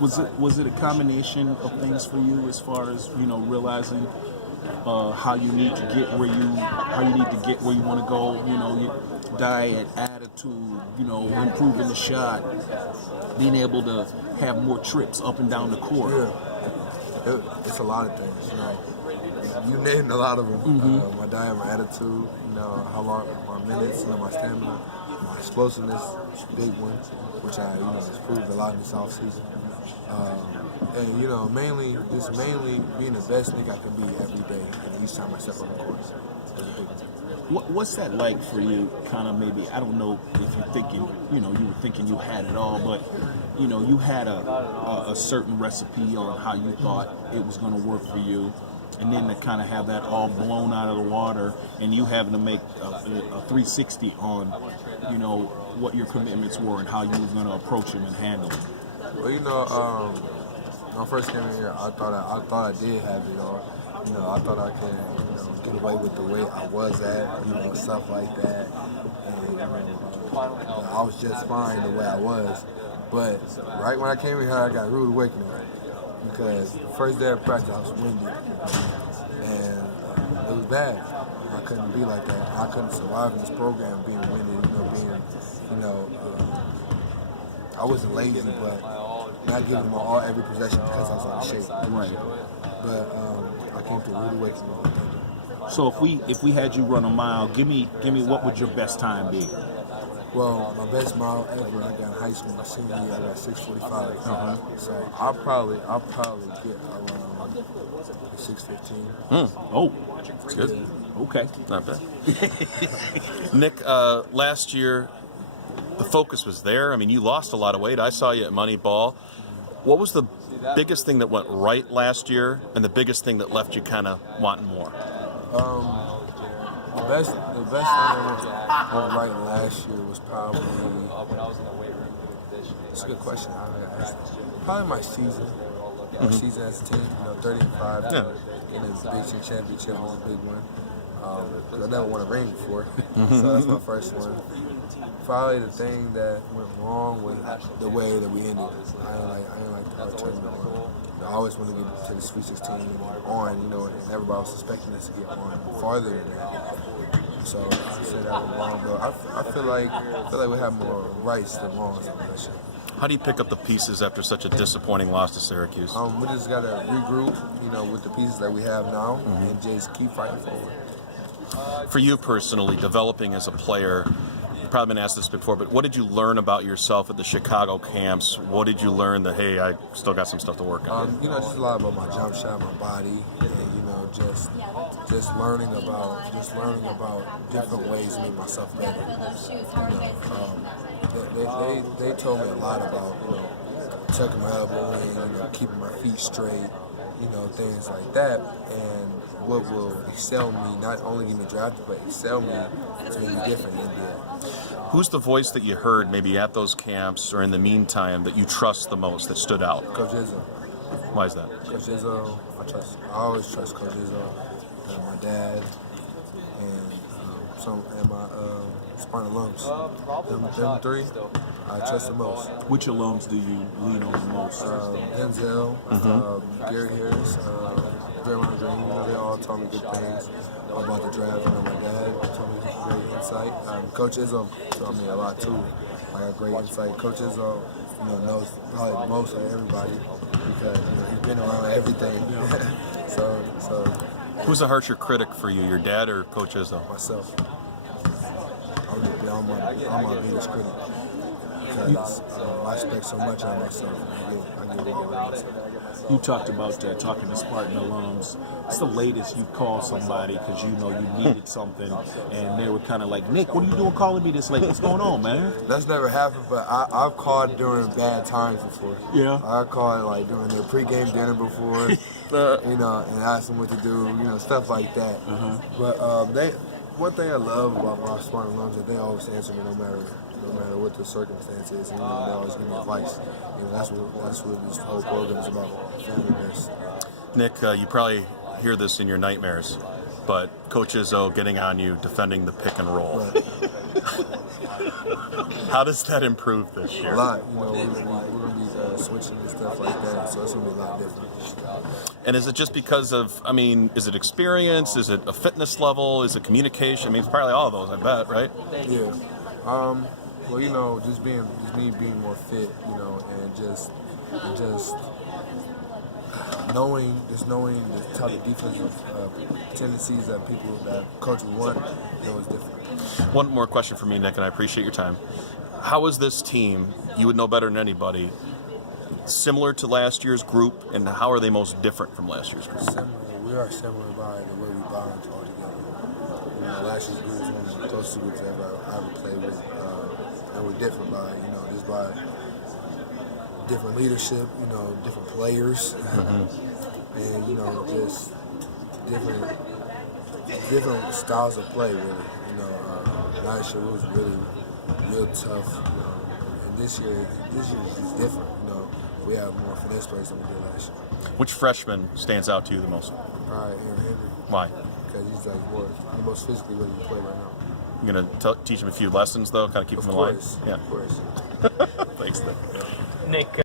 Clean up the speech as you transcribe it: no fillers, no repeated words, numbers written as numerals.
Was it a combination of things for you as far as realizing how you need to get where you want to go? Your diet, attitude, improving the shot, being able to have more trips up and down the court. It's a lot of things. You named a lot of them. Mm-hmm. My diet, my attitude, how long, my minutes, my stamina, my explosiveness, is a big one, which I has proved a lot in this offseason. And mainly being the best nigga I can be every day, and each time I step on the court. Is a big one. What's that like for you? Kind of maybe, I don't know if you're thinking, you were thinking you had it all, but you had a certain recipe on how you thought it was going to work for you. And then to kind of have that all blown out of the water, and you having to make a 360 on, what your commitments were and how you were going to approach them and handle them. Well, when I first came in here, I thought I did have it all. I thought I could, get away with the way I was at, stuff like that. And I was just fine the way I was. But right when I came in here, I got a rude awakening. Because the first day of practice, I was windy, and it was bad. I couldn't be like that. I couldn't survive in this program being windy, I wasn't lazy, but not giving them all every possession because I was out of shape. Right. But I came through a rude awakening. So if we had you run a mile, give me what would your best time be? Well, my best mile ever I got in high school, my senior year, I got 6:45. So I'll probably get around 6:15. Oh, that's good. Yeah. Okay. Not bad. Nick, last year, the focus was there. I mean, you lost a lot of weight. I saw you at Moneyball. What was the biggest thing that went right last year, and the biggest thing that left you kind of wanting more? The best thing that went right last year was probably. It's a good question. I gotta ask that. Probably my season. My season as a team, 30-5. Yeah. And the Big Ten championship was a big one. Because I never won a ring before, so that's my first one. Probably the thing that went wrong was the way that we ended. I didn't like the hard tournament. I always wanted to get to the Sweet 16 and on, and everybody was expecting us to get on farther than that. So I said that went wrong, but I feel like we have more rights than wrongs on that shit. How do you pick up the pieces after such a disappointing loss to Syracuse? We just gotta regroup, with the pieces that we have now, and just keep fighting forward. For you personally, developing as a player, you've probably been asked this before, but what did you learn about yourself at the Chicago camps? What did you learn that, hey, I still got some stuff to work on? Just a lot about my jump shot, my body, and just learning about different ways to make myself better. They told me a lot about tucking my elbow in, keeping my feet straight, things like that, and what will excel me, not only get me drafted, but excel me to make me different in the NBA. Who's the voice that you heard maybe at those camps or in the meantime that you trust the most, that stood out? Coach Izzo. Why is that? Coach Izzo, I always trust Coach Izzo, and my dad, and my Spartan alums. Them three, I trust the most. Which alums do you lean on the most? Denzel, Gary Harris, Draymond Green, they all told me good things about the draft. My dad told me great insight. Coach Izzo told me a lot too. I got great insight. Coach Izzo, knows probably the most of everybody because he's been around everything. so Who's a harsher critic for you, your dad or Coach Izzo? Myself. I'm my biggest critic because I expect so much out of myself. I get more out of myself. You talked about talking to Spartan alums. It's the latest you called somebody because you needed something, and they were kind of like, Nick, what are you doing calling me this late? What's going on, man? That's never happened, but I've called during bad times before. Yeah. I called during their pregame dinner before, and asked them what to do, stuff like that. But one thing I love about my Spartan alums is that they always answer me no matter what the circumstance is, and they always give me advice. That's what this whole program is about. Family-based. Nick, you probably hear this in your nightmares, but Coach Izzo getting on you, defending the pick and roll. Right. How does that improve this year? A lot. We're going to be switching and stuff like that. So it's gonna be a lot different. And is it just because of, I mean, is it experience? Is it a fitness level? Is it communication? I mean, it's probably all of those, I bet, right? Yeah. Well, you know, just me being more fit, you know, and just knowing the type of defensive tendencies that coach would want, you know, is different. One more question for me, Nick, and I appreciate your time. How is this team, you would know better than anybody, similar to last year's group, and how are they most different from last year's group? Similar. We are similar by the way we bond all together. You know, last year's group was one of the closest groups I ever played with, and we're different by, you know, just by different leadership, you know, different players, and you know, just different styles of play. Really, you know, last year it was really real tough, you know, and this year is just different. You know, we have more finesse players than we did last year. Which freshman stands out to you the most? Aaron Henry, Why? because he's like the most physically ready to play right now. I'm going to teach him a few lessons, though, kind of keep him in line? Of course, Yeah. of course. Thanks, Nick. Nick,